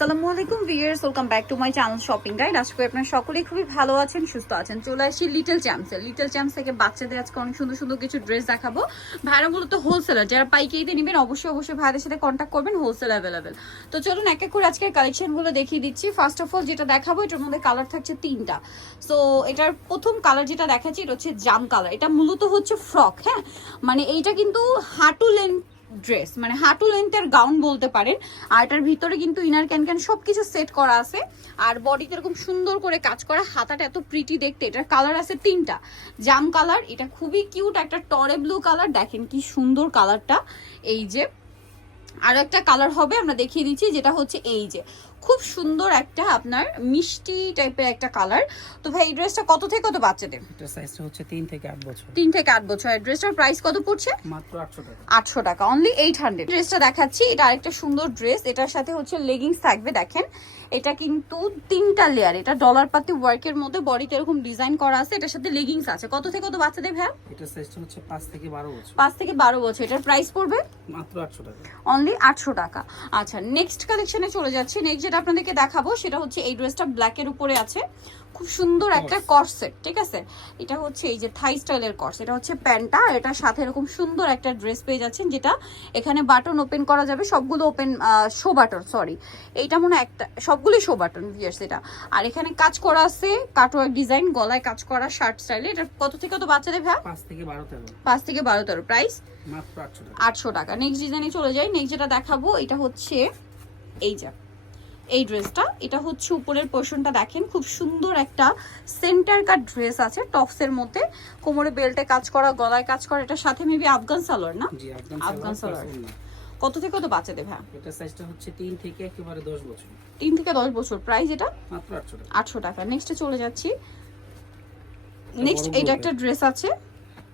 আসসালামু আলাইকুম viewers welcome back to my channel shopping guide আশা করি আপনারা সকলেই খুবই ভালো আছেন, সুস্থ আছেন। চলে আসি লিটল চ্যাম্পসে লিটল চ্যাম্পস থেকে বাচ্চাদের আজকে অনেক সুন্দর সুন্দর কিছু ড্রেস দেখাবো। ভাইরা মূলত হোলসেলার যারা পাইকারিতে নেবেন অবশ্যই অবশ্যই ভাইদের সাথে কন্ট্যাক্ট করবেন হোলসেল অ্যাভেলেবেল তো চলুন এক এক করে আজকের কালেকশনগুলো দেখিয়ে দিচ্ছি। ফার্স্ট অফ অল যেটা দেখাবো, এটার মধ্যে কালার থাকছে তিনটা। সো এটার প্রথম কালার যেটা দেখাচ্ছি, এটা হচ্ছে জাম কালার এটা মূলত হচ্ছে ফ্রক হ্যাঁ? মানে এইটা কিন্তু হাঁটু লেন্থ ড্রেস মানে হাঁটু লেন্থের গাউন বলতে পারেন। আর এটার ভিতরে কিন্তু ইনার ক্যান ক্যান সবকিছু সেট করা আছে। আর বডিতে এরকম সুন্দর করে কাজ করা, হাতাটা এত প্রিটি দেখতে। এটার কালার আছে তিনটা। জাম কালার এটা খুবই কিউট একটা টরে ব্লু কালার দেখেন কি সুন্দর কালারটা এই যে, আর একটা কালার হবে, আমরা দেখিয়ে দিচ্ছি, যেটা হচ্ছে এই যে। খুব সুন্দর একটা আপনার মিষ্টি টাইপের একটা কালার তো ভাই এই ড্রেসটা কত থেকে কত বাচ্চাদের? এটা সাইজটা হচ্ছে তিন থেকে আট বছর। তিন থেকে আট বছর। এই ড্রেসটার প্রাইস কত পড়ছে? মাত্র আটশো টাকা। আটশো টাকা। অনলি এইট হান্ড্রেড ড্রেসটা দেখাচ্ছি। এটা আরেকটা সুন্দর ড্রেস এটার সাথে হচ্ছে লেগিংস থাকবে দেখেন। এটা কিন্তু তিনটা লেয়ার এটা ডলার পাতি ওয়ার্কের মধ্যে বডিতে এরকম ডিজাইন করা আছে। এটার সাথে লেগিংস আছে। কত থেকে কত বাচ্চাদের ভ্যা এটা সাইজটা হচ্ছে পাঁচ থেকে বারো বছর। পাঁচ থেকে বারো বছর। এটার প্রাইস পড়বে? মাত্র আটশো টাকা। অনলি আটশো টাকা। আচ্ছা নেক্সট কালেকশনে চলে যাচ্ছি। নেক্সট যেটা আপনাদেরকে দেখাবো সেটা হচ্ছে এই ড্রেসটা ব্ল্যাকের উপরে আছে। খুব সুন্দর একটা কর্সেট ঠিক আছে? এটা হচ্ছে এই যে থাই স্টাইলের কর্স এটা হচ্ছে প্যান্টটা আর এটার সাথে এরকম সুন্দর একটা ড্রেস পেয়ে যাচ্ছেন যেটা এখানে বাটন ওপেন করা যাবে সবগুলো ওপেন শো বাটন সরি এইটা মনে একটা সবগুলোই শো বাটন ভিয়ার্স এটা। আর এখানে কাজ করা আছে কাটওয়ার্ক ডিজাইন গলায় কাজ করা শার্ট স্টাইলে এটা কত থেকে কত বাচ্চাদের ভ্যা পাঁচ থেকে বারো তেরো। পাঁচ থেকে বারো তেরো প্রাইস আটশো টাকা। নেক্সট ডিজাইনে চলে যাই নেক্সট যেটা দেখাবো এটা হচ্ছে এই যে এই ড্রেসটা এটা হচ্ছে উপরের পোর্শনটা দেখেন খুব সুন্দর একটা সেন্টার কাট ড্রেস আছে টপসের মধ্যে। কোমরে বেল্টে কাজ করা গলায় কাজ করা এটার সাথে মেবি আফগান সালোয়ার না? আফগান সালোয়ার। কত থেকে কত বাচ্চা দেবে এটা সাইজটা হচ্ছে তিন থেকে একেবারে দশ বছর। তিন থেকে দশ বছর। প্রাইস এটা? মাত্র আটশো টাকা। আটশো টাকা। নেক্সটে চলে যাচ্ছি। নেক্সট এটা একটা ড্রেস আছে।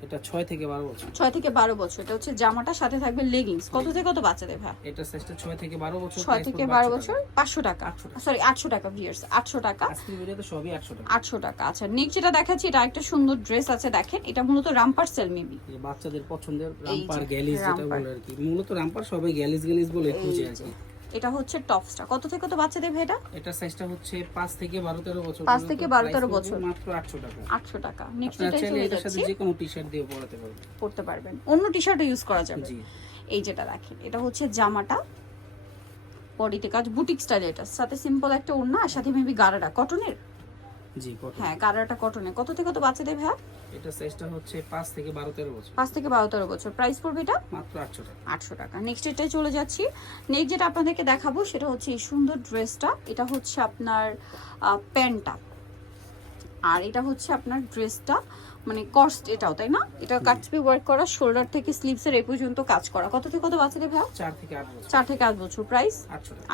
এটা ছয় থেকে বারো বছর। ছয় থেকে বারো বছর। এটা হচ্ছে জামাটার সাথে থাকবে লেগিংস কত থেকে কত বাচ্চা দেবে এটা সাইজটা ছয় থেকে বারো বছর ছয় থেকে পড়বে বারো বছর টাকা। পাঁচশো টাকা। 800 সরি আটশো টাকা ভিয়ার্স আটশো টাকা। আজকের ভিডিওতে সবই আটশো টাকা। আটশো টাকা আচ্ছা। নেক্সট যেটা দেখাচ্ছি এটা একটা সুন্দর ড্রেস আছে দেখেন। এটা মূলত রামপার সেল মেবি বাচ্চাদের পছন্দের রামপার গ্যালিস যেটা বলে আর কি। মূলত রামপার সবাই গ্যালিস গ্যালিস বলে খুঁজে আর কি। এটা হচ্ছে টপসটা কত থেকে কত বাচ্চাদের ভেটা এটা? সাইজটা হচ্ছে 5 থেকে বারো তেরো বছর 5 থেকে বারো price তেরো পড়বে বছর। মাত্র আটশো টাকা। আটশো টাকা। নেক্সট এটা চলে এটার সাথে যে কোনো টি শার্ট দিয়ে পরাতে পারবেন। পড়তে পারবেন। অন্য টি শার্টও ইউজ করা যাবে। জি। এই যেটা দেখেন এটা হচ্ছে জামাটা। বডিতে কাজ বুটিক স্টাইল এটা। সাথে সিম্পল একটা ওড়না আর সাথে মেবি গারাটা। কটনের জি হ্যাঁ কারাটা কটনে কত থেকে কত বাচ্চাদের ভ্যা এটা সাইজটা হচ্ছে পাঁচ থেকে বারো তেরো বছর। থেকে প্রাইস পড়বে এটা? মাত্র আটশো টাকা। নেক্সট এটাই চলে যাচ্ছি। নেক্সট যেটা আপনাদেরকে দেখাবো সেটা হচ্ছে এই সুন্দর ড্রেসটা এটা হচ্ছে আপনার প্যান্টটা আর এটা হচ্ছে আপনার ড্রেসটা মানে কস্ট এটাও তাই না? এটা কাটবি ওয়ার্ক করা শোল্ডার থেকে স্লিভসের এ পর্যন্ত কাজ করা। কত থেকে কত বাচ্চাদের ভাই চার থেকে আট বছর। চার থেকে আট বছর। প্রাইস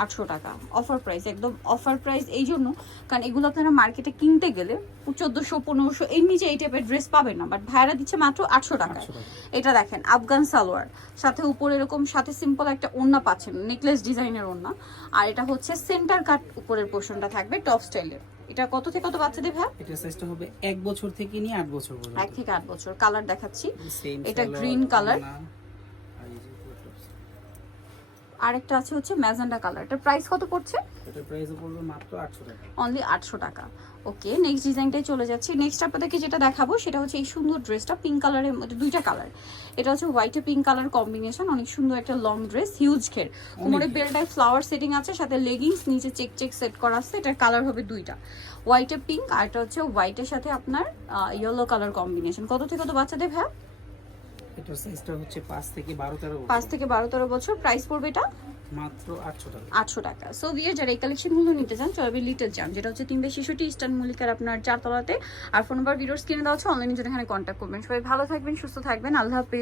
আটশো টাকা। অফার প্রাইস একদম অফার প্রাইস এই জন্য কারণ এগুলো আপনারা মার্কেটে কিনতে গেলে চোদ্দোশো পনেরোশো এর নিচে এই টাইপের ড্রেস পাবেন না বাট ভাইরা দিচ্ছে মাত্র আটশো টাকা। এটা দেখেন আফগান সালোয়ার সাথে উপরে এরকম সাথে সিম্পল একটা ওড়না পাচ্ছেন নেকলেস ডিজাইনের ওড়না। আর এটা হচ্ছে সেন্টার কাট উপরের পোর্শনটা থাকবে টপ স্টাইলের এটা কত থেকে কত বাচ্চাদের ভাই এটা সাইজটা হবে 1 বছর থেকে নিয়ে 8 বছর পর্যন্ত। 1 থেকে 8 বছর। কালার দেখাচ্ছি। এটা গ্রিন green color। ওড়না, আর এই যে পুরো tops। আরেকটা আছে হচ্ছে ম্যাজেন্ডা কালার। এটার প্রাইস কত পড়ছে? এটার প্রাইস পড়বে মাত্র আটশো টাকা। অনলি আটশো টাকা। ওকে নেক্সট ডিজাইনটাই চলে যাচ্ছি। নেক্সট আপনাদেরকে যেটা দেখাবো সেটা হচ্ছে এই সুন্দর ড্রেসটা পিঙ্ক কালারের মধ্যে দুইটা কালার এটা হচ্ছে হোয়াইট পিঙ্ক কালার কম্বিনেশন অনেক সুন্দর একটা লং ড্রেস হিউজ ঘের কোমরে বেলটায় ফ্লাওয়ার সেটিং আছে সাথে লেগিংস নিচে চেক চেক সেট করা আছে এটার কালার হবে দুইটা। হোয়াইটে পিঙ্ক আর এটা হচ্ছে হোয়াইটের সাথে আপনার ইয়েলো কালার কম্বিনেশন কত থেকে কত বাচ্চাদের ভ্যা এটার সাইজটা হচ্ছে 5 থেকে বারো তেরো পাঁচ বছর থেকে বারো তেরো বছর প্রাইস পড়বে এটা? মাত্র আটশো টাকা। আটশো টাকা। সো বিয়ের যারা এই কালেকশনগুলো নিতে চান চলবে লিটার জাম যেটা হচ্ছে তিন বেশ শিশুটি ইস্টার্ন মল্লিকার আপনার চারতলাতে। আর ফোন নাম্বার ভিডিওস কিনে দেওয়া হচ্ছে। অনলাইনে জন্য এখানে কন্ট্যাক্ট করবেন। সবাই ভালো থাকবেন সুস্থ থাকবেন। আল্লাহ হাফিজ।